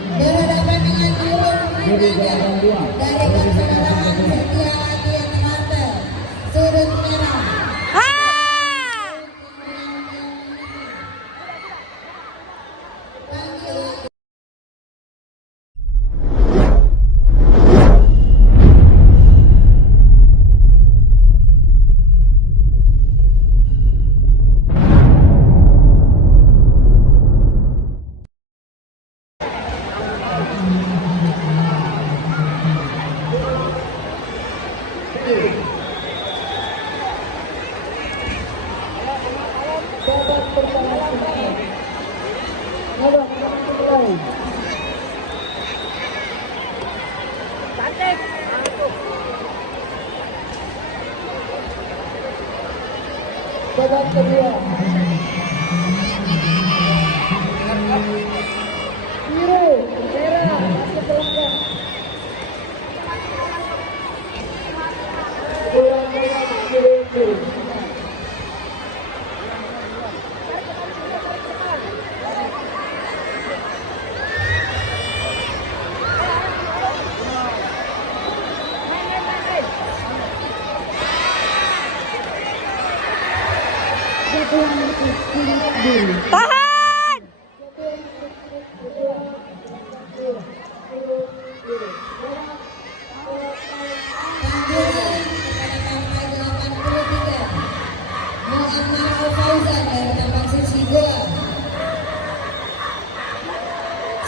berhadapan dengan turun dari persaudaraan Setia Hati yang Martel, sudut merah. Babak kedua. Biru, merah, masuk ke langkah. Tahan!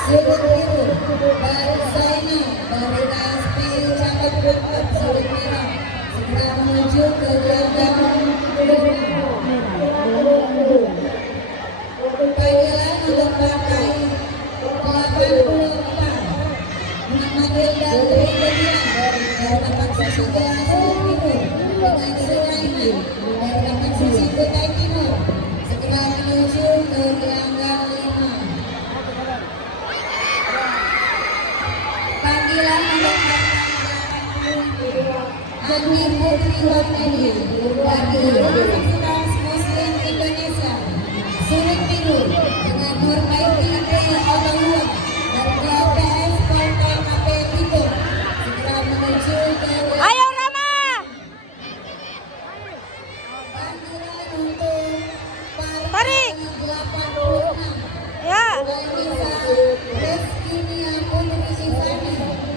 Sudut biru, Baru Zainal dari KSPU Cabang Bungkut, sudut merah, segera menuju ke gelanggang panggilan untuk partai 84 mengambil dari Kedian dari Tapak Suci Goa sudut biru dengan Sulaiman dari Tapak Suci Kutai Timur segera menuju ke gelanggang 5. Panggilan untuk Andi Putri Wahedi dari Universitas Muslim Indonesia, sudut biru dengan Nurmaiti Otongua dari KPS Partai KP Bitung segera menuju ke Ayo Rama! panggilan untuk Tarik! Partai 86 Ya! Reski Nia Putri Sisani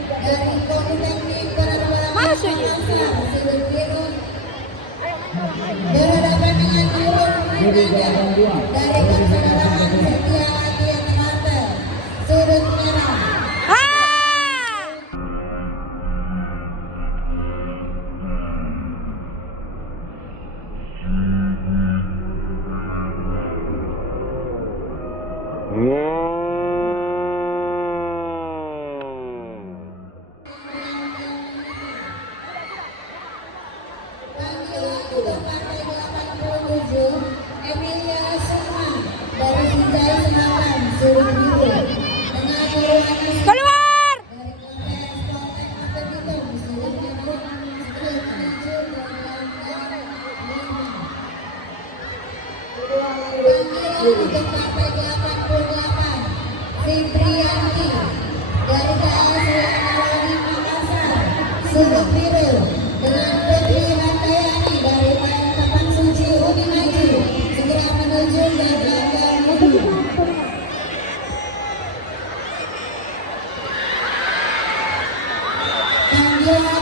dari Politeknik Penerbangan Masuk. sudut biru berhadapan dengan turun dari persaudaraan Setia Hati yang Martel, sudut merah. Panggilan untuk partai 87 Emilia Sukma dari Binjai Selatan, sudut biru dengan Nurwani Keluar! dari KPS Poltek KP Bitung, sudut biru segera menuju ke gelanggang 5. Panggilan untuk partai 88 Fibrianti dari KS Nalori Makassar, sudut biru dengan Putri Rantayani dari Tapak Suci Umi Maju segera menuju ke gelanggang 7. Panggilan